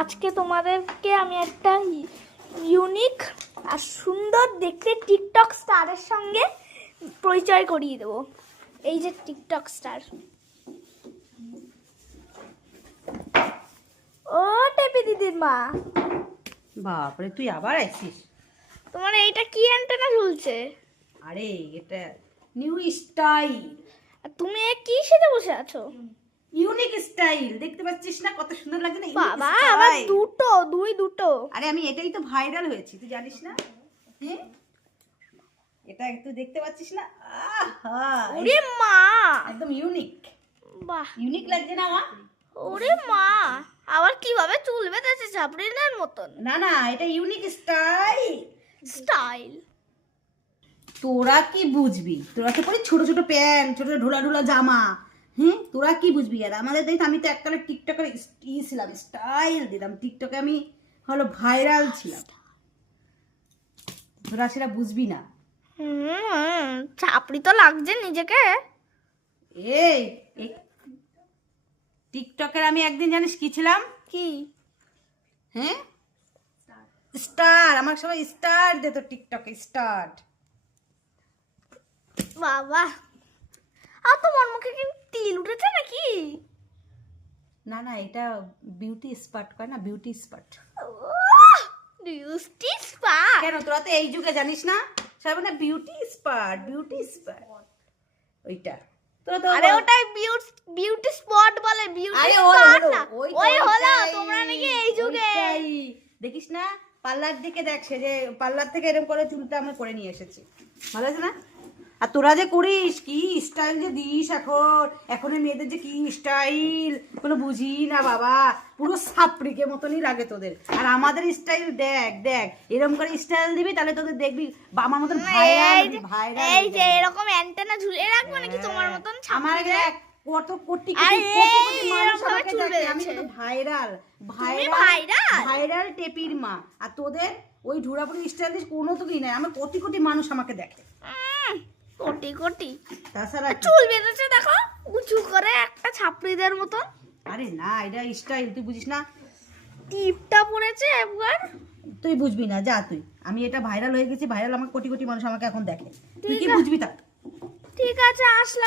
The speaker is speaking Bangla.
আজকে তোমাদেরকে আমি একটা ইউনিক আর সুন্দর দেখতে টিকটক স্টারের সঙ্গে পরিচয় করিয়ে দেবো। এই যে টিকটক স্টার, ও টেপি দিদির মা। বাপরে, তুই আবার আইছিস? তোমার এইটা কি অ্যান্টেনা ঝুলছে? আরে এটা নিউ স্টাইল। আর তুমি কি সেজে বসে আছো? ইউনিক স্টাইল, দেখতে পাচ্ছিস না কত সুন্দর লাগছে না? বাবা, আবার দুটো। আরে আমি এটাই তো ভাইরাল হয়েছি, তুই জানিস না? হ্যাঁ, এটা তুই দেখতে পাচ্ছিস না? আহা, ওরে মা, একদম ইউনিক। বাহ, ইউনিক লাগছে না মা? ওরে মা, আবার কিভাবে চুল বেঁধেছে ঝাপড়িনের মতন। না না, এটা ইউনিক স্টাইল। তোরা কি বুঝবি? তোরা তো পরে ছোট ছোট প্যান্ট, ছোট ঢোলা ঢোলা জামা। হ্যাঁ, তোরা কি বুঝবি? আর আমাদের দেখ, আমি তো এককালে টিকটকের ছিলাম, স্টাইল দিতাম টিকটকে, আমি হলো ভাইরাল ছিলাম। তোরা সেটা বুঝবি না। চাপড়ি তো লাগছে নিজেকে। এই টিকটকের আমি একদিন জানিস কি ছিলাম? কি? হ্যাঁ, স্টার। আমার সবাই স্টার দিত টিকটকে, স্টার। বাবা, আর তোমার মুখে কি তিল উঠেছে নাকি? না না, এটা বিউটি স্পট কয় না, বিউটি স্পট। Beauty spot? কেন, তোরা তো এই যুগে জানিস না? সবাই না বিউটি স্পট, বিউটি স্পট ওইটা। তোরা তো আরে ওটাই বিউটি স্পট বলে, বিউটি স্পট না। ওই হলো তোমরা নাকি এই যুগে। দেখিস না, পার্লার দিকে দেখ, সে যে পার্লার থেকে এরকম করে চুলটা আমি করে নিয়ে এসেছি, ভালো আছে না? আর তোরা যে করিস কি স্টাইল যে দিস, এখন মেয়েদের যে কি স্টাইল কোনো বুঝি না বাবা, পুরো সাপড়িকে মতনই লাগে তোদের। আর আমাদের স্টাইল দেখ দেখ, এরকম করে স্টাইল দিবি তাহলে তোদের দেখবি আমার মতন ভাইরাল ভাইরাল। এই যে এরকম অ্যান্টেনা ঝুলিয়ে রাখবো নাকি তোমার মতন? আমার কত কোটি কোটি মানুষ আমাকে দেখে, আমি তো ভাইরাল ভাইরাল টেপির মা। আর তোদের ওই ঢুড়াপুরি স্টাইল কোনো তো কি নাই, আমার কোটি কোটি মানুষ আমাকে দেখে, কোটি কোটি। তাছাড়া চুল বেঁধেছে দেখো উঁচু করে একটা ছাপড়িদের মতন। আরে না, এটা স্টাইল, তুই বুঝিস না? টিপটা পড়েছে একবার, তুই বুঝবি না, যা তুই। আমি এটা ভাইরাল হয়ে গেছি, ভাইরাল, আমার কোটি কোটি মানুষ আমাকে এখন দেখে, তুই কি বুঝবি তা? ঠিক আছে, আসলাম।